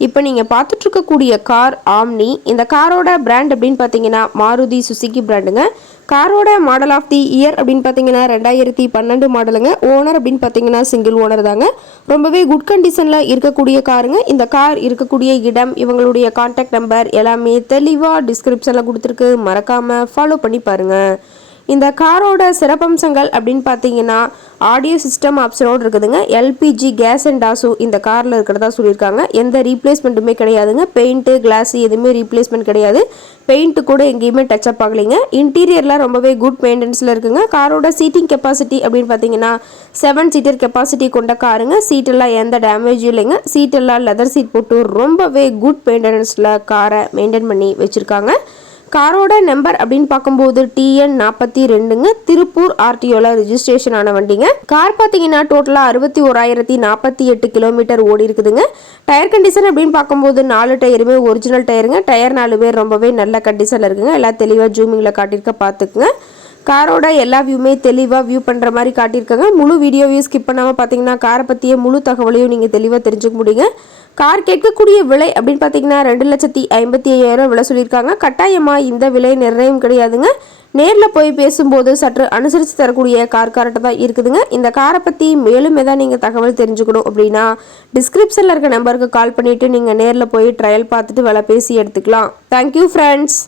இப்போ நீங்கள் பார்த்துட்ருக்கக்கூடிய car omni. இந்த காரோட பிராண்ட் அப்படின்னு பார்த்தீங்கன்னா மாருதி சுசுகி பிராண்டுங்க காரோட மாடல் ஆஃப் தி இயர் அப்படின்னு பார்த்தீங்கன்னா ரெண்டாயிரத்தி பன்னெண்டு மாடலுங்க ஓனர் அப்படின்னு பார்த்தீங்கன்னா சிங்கிள் ஓனர் தாங்க. ரொம்பவே குட் கண்டிஷனில் இருக்கக்கூடிய காருங்க. இந்த கார் இருக்கக்கூடிய இடம் இவங்களுடைய கான்டாக்ட் நம்பர் எல்லாமே தெளிவாக டிஸ்கிரிப்ஷனில் கொடுத்துருக்கு. மறக்காமல் ஃபாலோ பண்ணி பாருங்கள் இந்த காரோட சிறப்பம்சங்கள் அப்படின்னு பார்த்தீங்கன்னா ஆடியோ சிஸ்டம் ஆப்ஷனோடு இருக்குதுங்க. எல்பிஜி கேஸ் அண்ட் டாசு இந்த காரில் இருக்கிறதா சொல்லியிருக்காங்க. எந்த ரீப்ளேஸ்மெண்ட்டுமே கிடையாதுங்க. பெயிண்ட்டு கிளாஸு எதுவுமே ரீப்ளேஸ்மெண்ட் கிடையாது. பெயிண்ட்டு கூட எங்கேயுமே டச் அப் ஆகலைங்க. இன்டீரியர்லாம் ரொம்பவே குட் மெயின்டெனன்ஸில் இருக்குங்க. காரோட சீட்டிங் கெப்பாசிட்டி அப்படின்னு பார்த்தீங்கன்னா செவன் சீட்டர் கெப்பாசிட்டி கொண்ட காருங்க சீட்டெல்லாம் எந்த டேமேஜும் இல்லைங்க. சீட்டெல்லாம் லெதர் சீட் போட்டு ரொம்பவே குட் மெயின்டெனன்ஸில் காரை மெயின்டைன் பண்ணி வச்சுருக்காங்க. காரோட நம்பர் அப்படின்னு பார்க்கும்போது டிஎன் நாற்பத்தி ரெண்டுங்க. திருப்பூர் ஆர்டிஓல ரிஜிஸ்ட்ரேஷன் ஆன வண்டிங்க. கார் பார்த்தீங்கன்னா டோட்டலாக அறுபத்தி ஓராயிரத்தி நாற்பத்தி எட்டு கிலோமீட்டர் ஓடி இருக்குதுங்க. டயர் கண்டிஷன் அப்படின்னு பார்க்கும்போது நாலு டயருமே ஒரிஜினல் டயருங்க டயர் நாலு பேர் ரொம்பவே நல்ல கண்டிஷனில் இருக்குங்க. எல்லாம் தெளிவாக ஜூமிங்கில் காட்டியிருக்க பார்த்துக்குங்க. காரோட எல்லா வியூமே தெளிவாக வியூ பண்ணுற மாதிரி காட்டியிருக்காங்க. முழு வீடியோவையும் ஸ்கிப் பண்ணாமல் பார்த்தீங்கன்னா காரை பற்றிய முழு தகவலையும் நீங்கள் தெளிவாக தெரிஞ்சுக்க முடியுங்க. கார் கேட்கக்கூடிய விலை அப்படின்னு பார்த்தீங்கன்னா ரெண்டு லட்சத்தி ஐம்பத்தி ஐயாயிரம் விலை சொல்லியிருக்காங்க. கட்டாயமாக இந்த விலை நிர்ணயம் கிடையாதுங்க. நேரில் போய் பேசும்போது சற்று அனுசரித்து தரக்கூடிய கார் கார்ட்டை தான் இருக்குதுங்க. இந்த காரை பற்றி மேலும் எதாவது நீங்கள் தகவல் தெரிஞ்சுக்கணும் அப்படின்னா டிஸ்கிரிப்ஷனில் இருக்க நம்பருக்கு கால் பண்ணிவிட்டு நீங்கள் நேரில் போய் ட்ரையல் பார்த்துட்டு விலை பேசி எடுத்துக்கலாம். Thank you friends